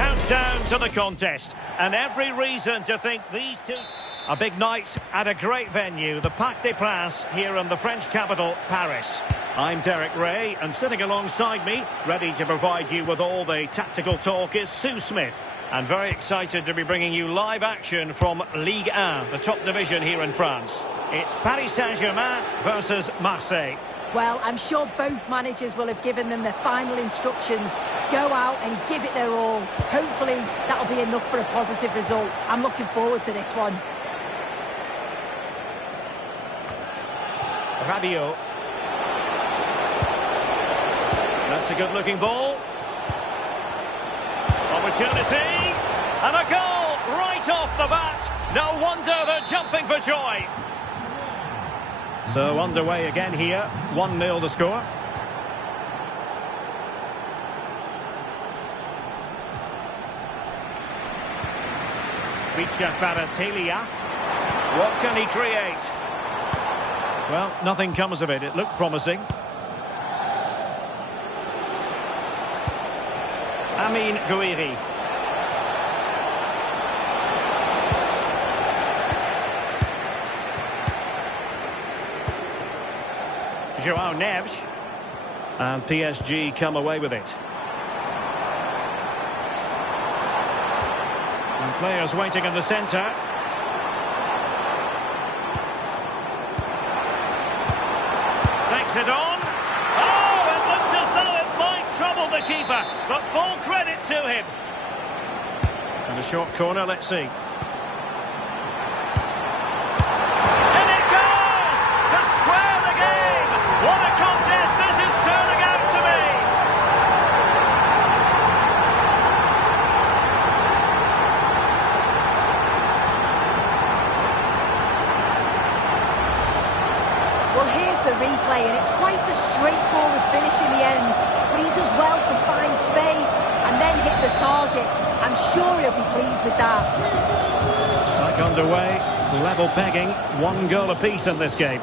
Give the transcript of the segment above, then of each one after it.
Countdown to the contest, and every reason to think these two... A big night at a great venue, the Parc des Princes, here in the French capital, Paris. I'm Derek Ray, and sitting alongside me, ready to provide you with all the tactical talk, is Sue Smith. And very excited to be bringing you live action from Ligue 1, the top division here in France. It's Paris Saint-Germain versus Marseille. Well, I'm sure both managers will have given them their final instructions. Go out and give it their all. Hopefully, that'll be enough for a positive result. I'm looking forward to this one. Rabiot. That's a good-looking ball. Opportunity. And a goal right off the bat. No wonder they're jumping for joy. So underway again here. 1-0 the score. Kvaratskhelia. What can he create? Well, nothing comes of it. It looked promising. Amine Gouiri. João Neves. And PSG come away with it. And players waiting in the centre. Takes it on. Oh, it looked as though it might trouble the keeper, but full credit to him. And a short corner, let's see. And it goes to square the game. What a contest this is turning out to be. Well, here's the replay, and it's quite a straightforward finish in the end. But he does well to find space and then hit the target. I'm sure he'll be pleased with that. Back underway, level pegging, 1 goal apiece in this game.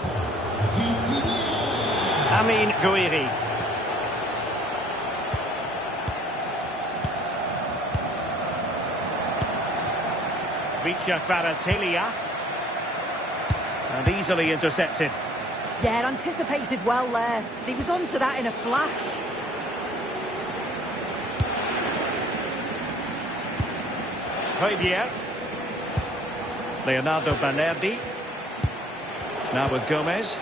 Amine Gouiri. Kvaratskhelia. And easily intercepted. Yeah, anticipated well there. He was onto that in a flash. Højbjerg. Leonardo Banerdi. Now with Gomez.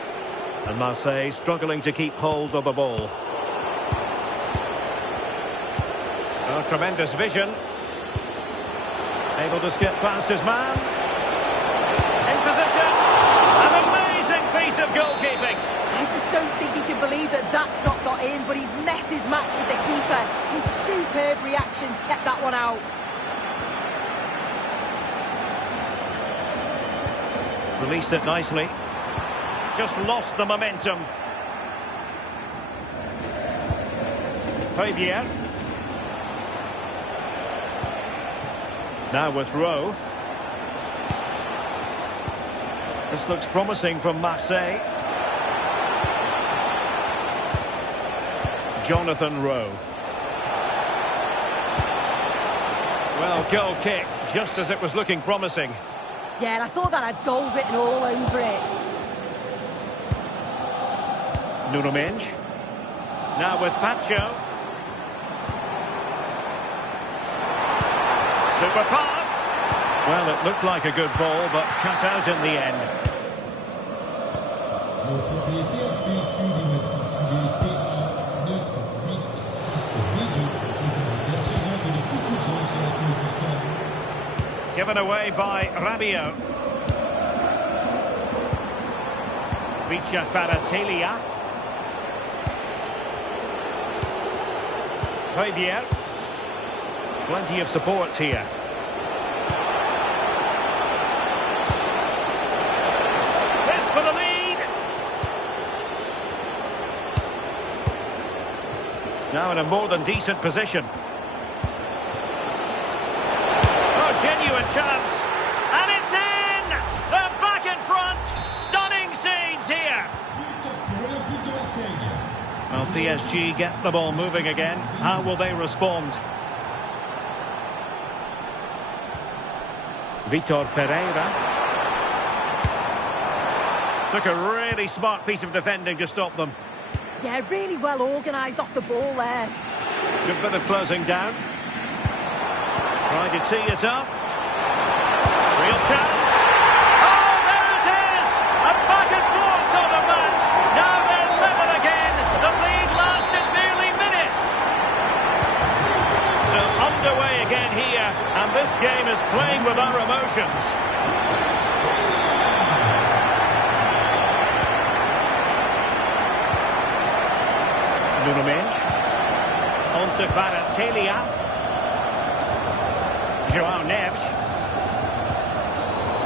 And Marseille struggling to keep hold of the ball. Oh, tremendous vision. Able to skip past his man. In position. An amazing piece of goalkeeping. I just don't think he can believe that that's not got in, but he's met his match with the keeper. His superb reactions kept that one out. Released it nicely. Just lost the momentum. Højbjerg. Now with Rowe. This looks promising from Marseille. Jonathan Rowe. Well, goal kick, just as it was looking promising. Yeah, and I thought that had goal written all over it. Nuno Mendes. Now with Pacho. Super pass. Well, it looked like a good ball, but cut out in the end. Given away by Rabiot. Kvaratskhelia. Højbjerg. Plenty of support here. This for the lead. Now in a more than decent position. Oh, genuine chance. And it's in! They're back in front. Stunning scenes here. Well, PSG get the ball moving again. How will they respond? Vitor Ferreira. Took a really smart piece of defending to stop them. Yeah, really well organised off the ball there. Good bit of closing down. Trying to tee it up. Real chance. Oh, there it is! A back and forth sort of match. Now they're level again. The lead lasted nearly minutes. So underway again here, and this game is playing with our emotions. Nuno on to Kvaratskhelia. Joao Neves.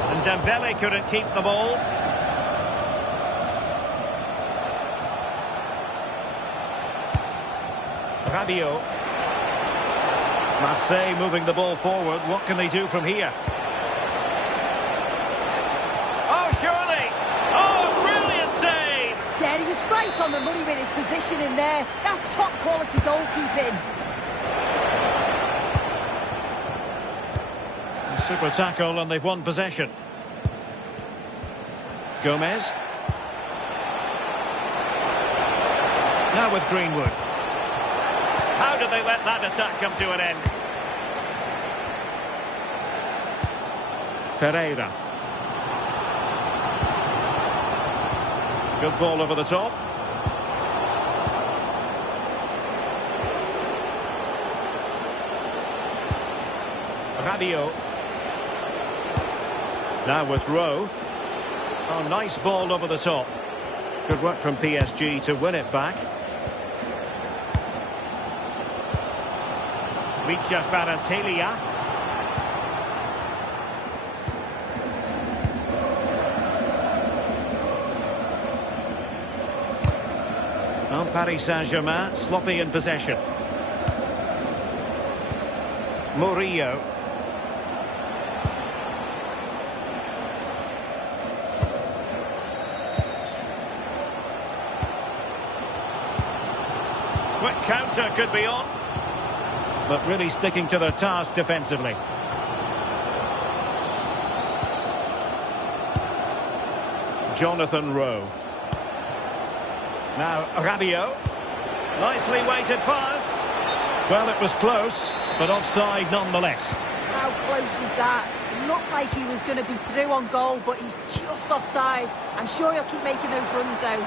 And Dembele couldn't keep the ball. Rabiot. Marseille moving the ball forward. What can they do from here? Oh, surely! Oh, brilliant save! Yeah, he was right on the money with his position in there. That's top quality goalkeeping. Super tackle, and they've won possession. Gomez. Now with Greenwood. How did they let that attack come to an end? Ferreira. Good ball over the top. Rabiot. Now with Rowe. Oh, nice ball over the top. Good work from PSG to win it back. Vitor Kvaratskhelia. Well, Paris Saint-Germain sloppy in possession. Murillo. Quick counter could be on, but really sticking to their task defensively. Jonathan Rowe. Now Rabiot. Nicely weighted pass. Well, it was close, but offside nonetheless. How close was that? It looked like he was going to be through on goal, but he's just offside. I'm sure he'll keep making those runs, though.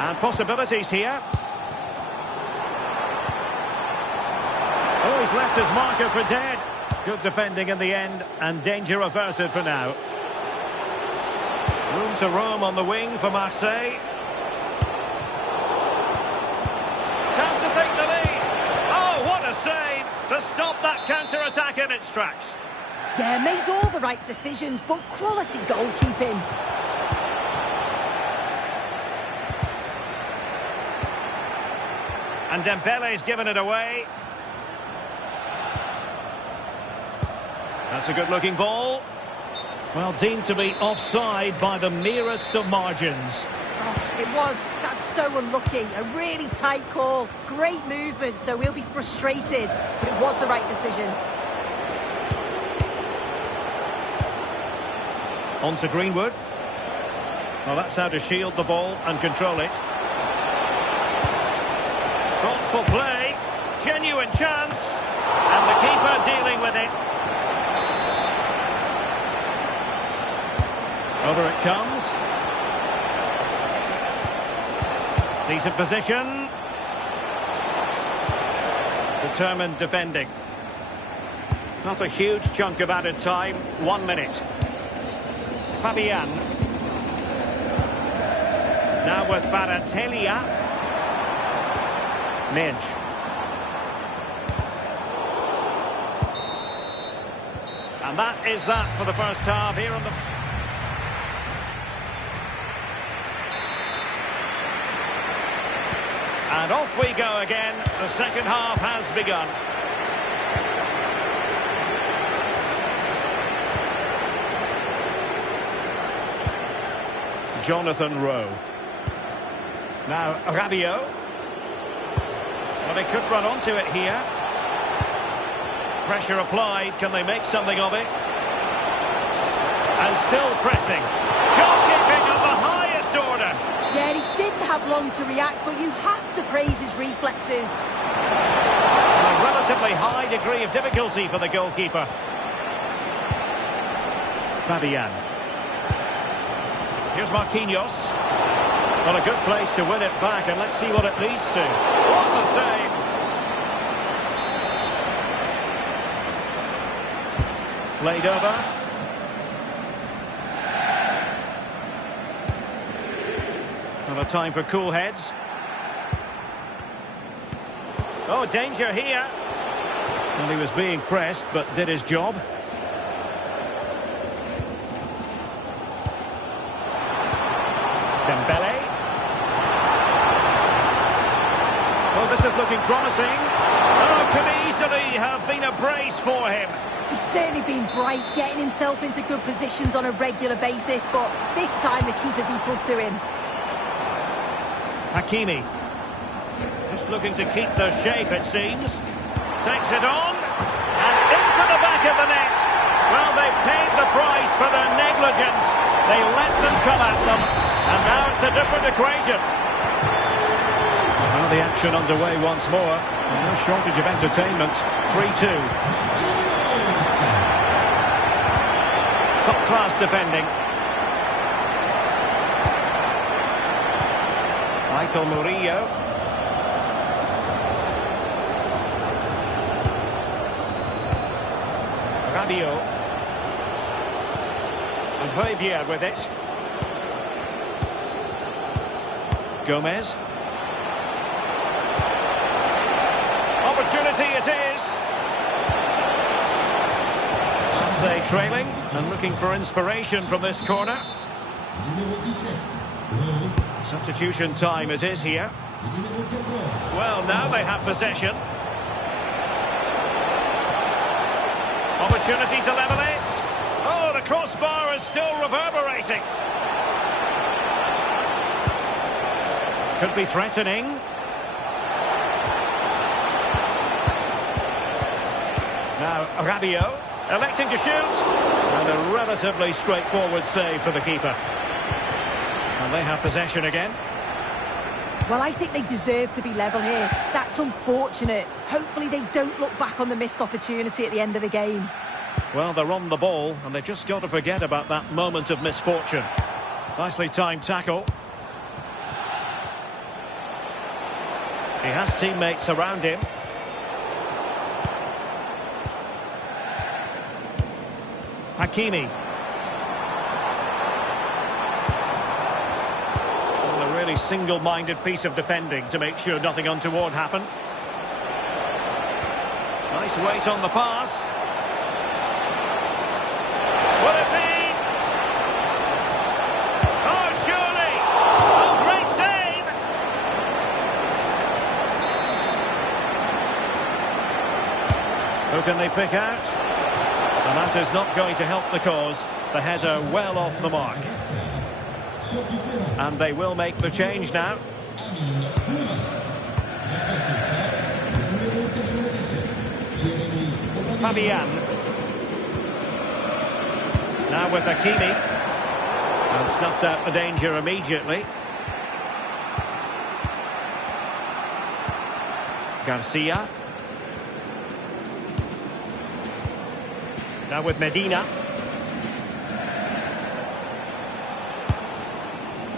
And possibilities here. Oh, he's left his marker for dead. Good defending in the end, and danger averted for now. Room to roam on the wing for Marseille. Chance to take the lead. Oh, what a save to stop that counter-attack in its tracks. Yeah, made all the right decisions, but quality goalkeeping. And Dembele's given it away. That's a good-looking ball. Well, deemed to be offside by the merest of margins. Oh, it was. That's so unlucky. A really tight call. Great movement, so we'll be frustrated. But it was the right decision. On to Greenwood. Well, that's how to shield the ball and control it. Thoughtful play. Genuine chance. And the keeper dealing with it. Over it comes. Decent position. Determined defending. Not a huge chunk of added time. 1 minute. Fabian. Now with Kvaratskhelia. Midge. And that is that for the first half here on the... And off we go again. The second half has begun. Jonathan Rowe. Now Rabiot. Well, they could run onto it here. Pressure applied. Can they make something of it? And still pressing. Goalkeeping of the highest order. Yeah, he didn't have long to react, but you have to praise his reflexes. A relatively high degree of difficulty for the goalkeeper. Fabian. Here's Marquinhos. Well, a good place to win it back, and let's see what it leads to. What's a save? Played over. Not a time for cool heads. Oh, danger here. Well, he was being pressed, but did his job. Dembele. Oh, this is looking promising. Oh, could easily have been a brace for him. He's certainly been bright, getting himself into good positions on a regular basis, but this time the keeper's equal to him. Hakimi. Just looking to keep the shape, it seems. Takes it on. And into the back of the net. Well, they've paid the price for their negligence. They let them come at them. And now it's a different equation. Well, the action underway once more. No shortage of entertainment. 3-2. Top-class defending. Michael Murillo. Radio. And Fabian with it. Gomez. Opportunity it is. Marseille trailing and looking for inspiration from this corner. Substitution time it is here. Well, now they have possession. Opportunity to level it. Oh, the crossbar is still reverberating. Could be threatening. Now Rabiot electing to shoot. And a relatively straightforward save for the keeper. And they have possession again. Well, I think they deserve to be level here. That's unfortunate. Hopefully they don't look back on the missed opportunity at the end of the game. Well, they're on the ball, and they've just got to forget about that moment of misfortune. Nicely timed tackle. He has teammates around him. Hakimi. Well, a really single-minded piece of defending to make sure nothing untoward happened. Nice weight on the pass. Will it be? Oh, surely! Oh, great save! Who can they pick out? And that is not going to help the cause. The header well off the mark. And they will make the change now. Fabian. Now with Hakimi. And snuffed out the danger immediately. Garcia. Now with Medina.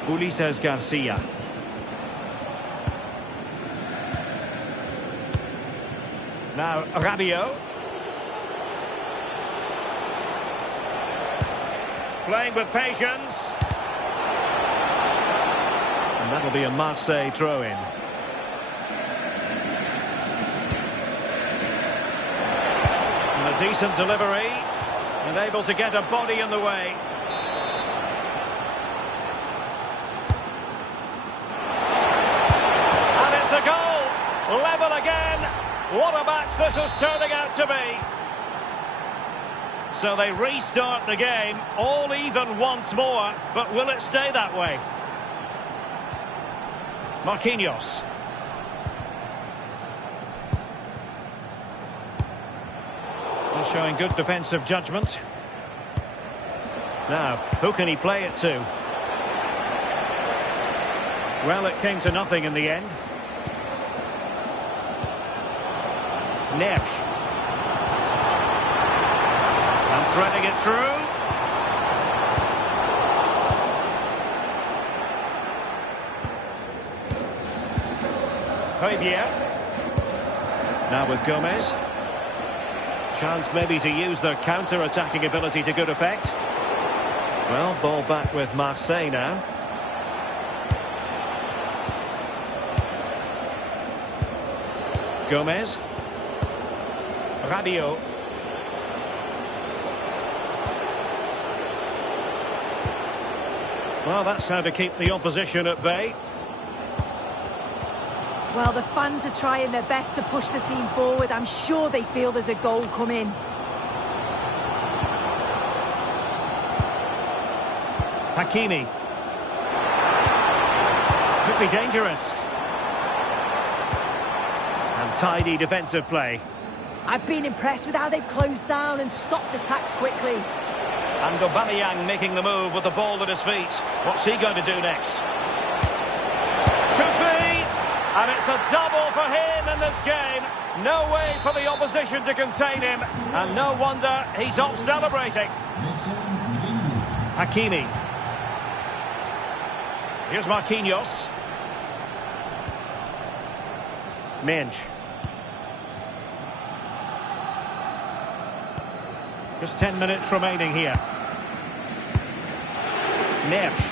Ulises Garcia. Now Rabiot. Playing with patience. And that'll be a Marseille throw-in. And a decent delivery. And able to get a body in the way. And it's a goal! Level again! What a match this is turning out to be! So they restart the game, all even once more, but will it stay that way? Well, showing good defensive judgment. Now, who can he play it to? Well, it came to nothing in the end. Nesh. And threading it through. Javier. Now with Gomez. Chance maybe to use their counter-attacking ability to good effect. Well, ball back with Marseille now. Gomez. Rabiot. Well, that's how to keep the opposition at bay. Well, the fans are trying their best to push the team forward. I'm sure they feel there's a goal coming. Hakimi. Could be dangerous. And tidy defensive play. I've been impressed with how they've closed down and stopped attacks quickly. And Aubameyang making the move with the ball at his feet. What's he going to do next? Could be! And it's a double for him in this game. No way for the opposition to contain him. And no wonder he's off celebrating. Hakimi. Here's Marquinhos. Mensch. Just 10 minutes remaining here. Nesh.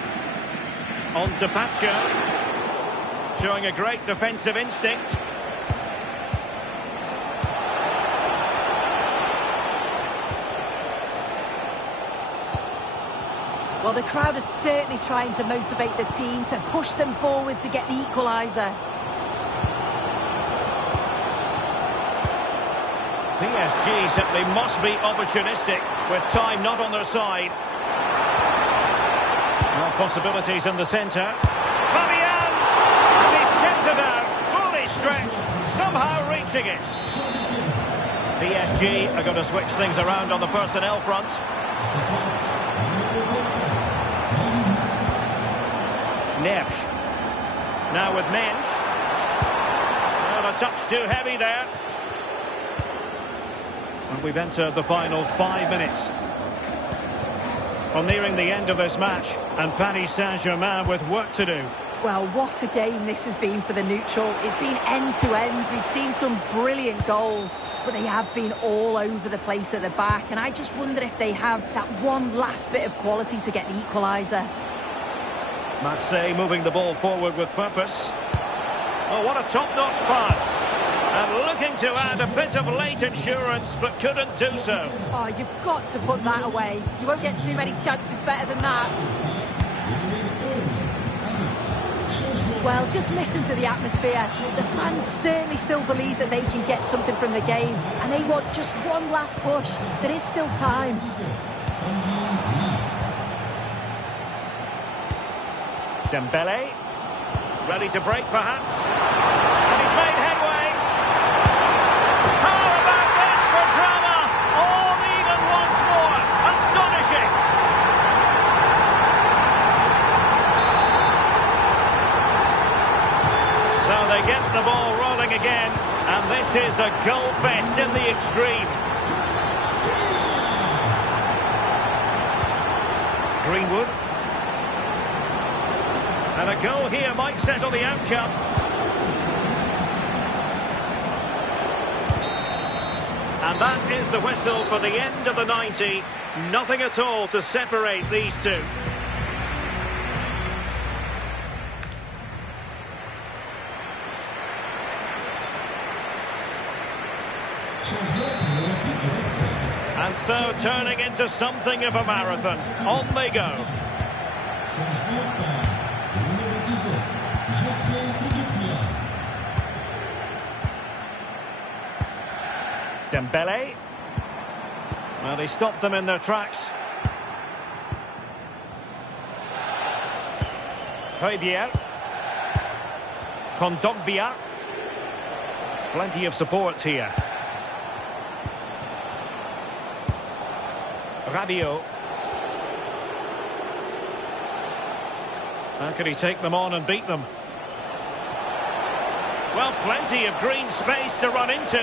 On to Pacho. Showing a great defensive instinct. Well, the crowd is certainly trying to motivate the team to push them forward to get the equaliser. PSG simply must be opportunistic with time not on their side. Well, possibilities in the centre. Fabian! And he's kept it out, fully stretched, somehow reaching it. PSG are going to switch things around on the personnel front. Nesh. Now with Mensch. Well, a touch too heavy there. And we've entered the final 5 minutes. Well, nearing the end of this match, and Paris Saint-Germain with work to do. Well, what a game this has been for the neutral. It's been end-to-end. We've seen some brilliant goals, but they have been all over the place at the back. And I just wonder if they have that one last bit of quality to get the equaliser. Marseille moving the ball forward with purpose. Oh, what a top-notch pass. And looking to add a bit of late insurance, but couldn't do so. Oh, you've got to put that away. You won't get too many chances better than that. Well, just listen to the atmosphere. The fans certainly still believe that they can get something from the game, and they want just one last push. There is still time. Dembele, ready to break perhaps, and he's made headway. How about this for drama? All even once more. Astonishing. So they get the ball rolling again, and this is a goal fest in the extreme. Greenwood. And a goal here might settle the outcome. And that is the whistle for the end of the 90. Nothing at all to separate these two. And so turning into something of a marathon. On they go. Dembele. Well, they stopped them in their tracks. Javier. Kondogbia. Plenty of support here. Rabiot. How can he take them on and beat them? Well, plenty of green space to run into.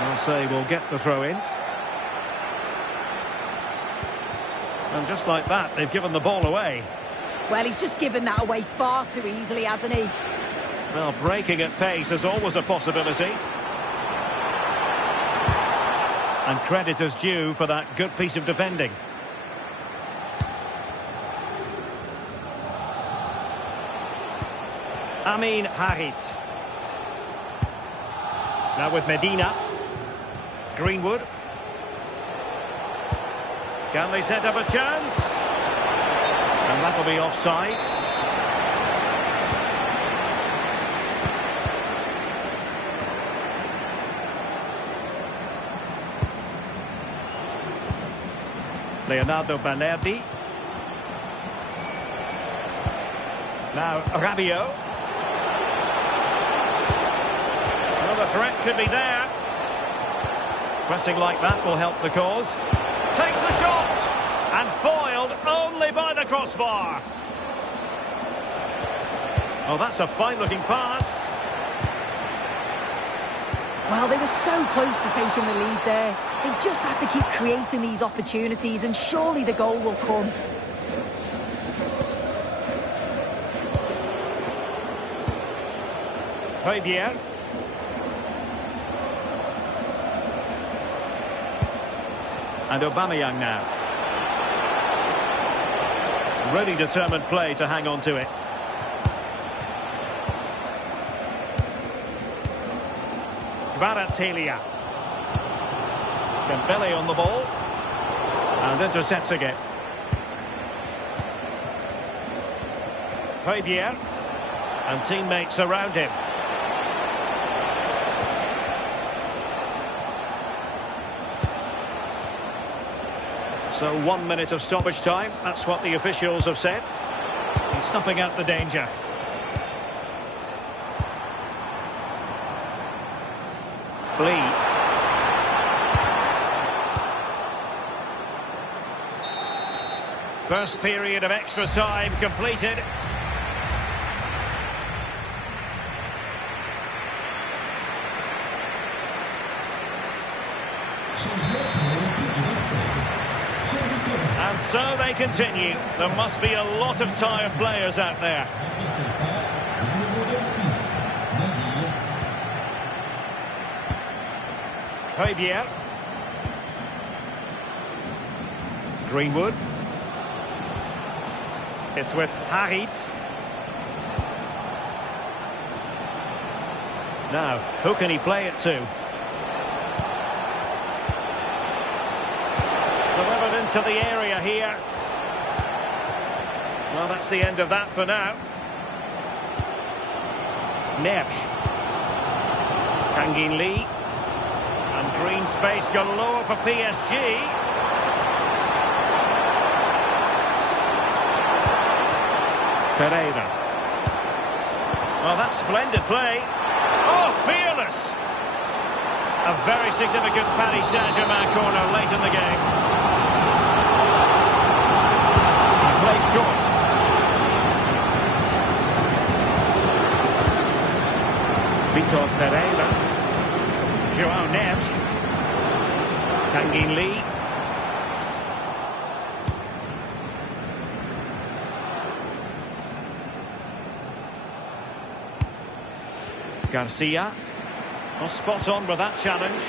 I'll say we'll get the throw in. And just like that, they've given the ball away. Well, he's just given that away far too easily, hasn't he? Well, breaking at pace is always a possibility. And credit is due for that good piece of defending. Amin Harit. Now with Medina. Greenwood. Can they set up a chance? And that'll be offside. Leonardo Balerdi. Now Rabiot. Well, the threat could be there. Pressing like that will help the cause. Takes the shot! And foiled only by the crossbar. Oh, that's a fine-looking pass. Well, they were so close to taking the lead there. They just have to keep creating these opportunities, and surely the goal will come. Højbjerg. And Aubameyang now. Really determined play to hang on to it. Kvaratskhelia. Dembele on the ball. And intercepting it. Højbjerg. And teammates around him. So 1 minute of stoppage time, that's what the officials have said. He's snuffing out the danger. Lee. First period of extra time completed. And so they continue. There must be a lot of tired players out there. Højbjerg. Greenwood. It's with Harit. Now, who can he play it to? Delivered into the area here. Well, that's the end of that for now. Neves. Kangin Lee. And green space galore for PSG. Ferreira. Well, that's splendid play. Oh, fearless! A very significant Paris Saint-Germain corner late in the game. Played short. Vitor Pereira. João Neves. Kangin Lee. Garcia. Well, spot on with that challenge.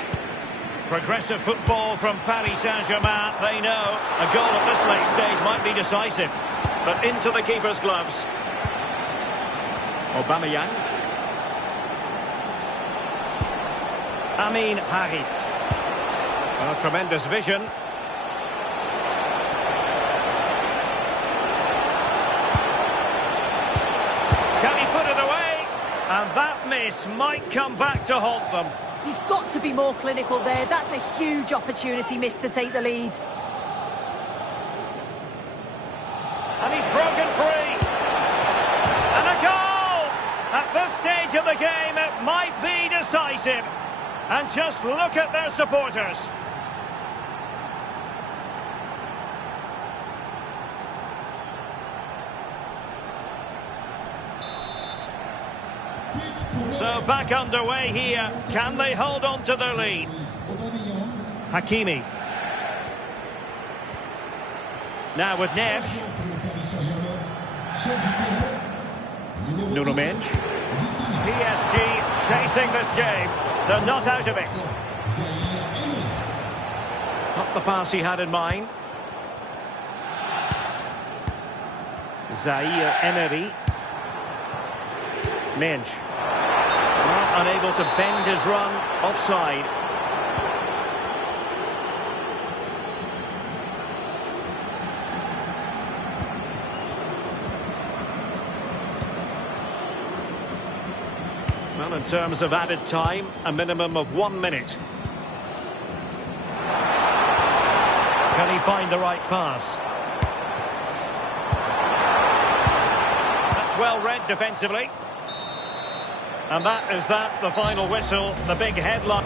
Progressive football from Paris Saint-Germain. They know a goal at this late stage might be decisive. But into the keeper's gloves. Aubameyang. Amin Harit. Well, tremendous vision. Can he put it away? And that miss might come back to haunt them. He's got to be more clinical there. That's a huge opportunity missed to take the lead. And he's broken free. And a goal! At this stage of the game, it might be decisive. And just look at their supporters. So back underway here. Can they hold on to their lead? Hakimi. Now with Neves. Nuno Mendes. PSG chasing this game. They're not out of it. Not the pass he had in mind. Zaire Emery. Mendes. Unable to bend his run. Offside. Well, in terms of added time, a minimum of 1 minute. Can he find the right pass? That's well read defensively. And that is the final whistle, the big headline.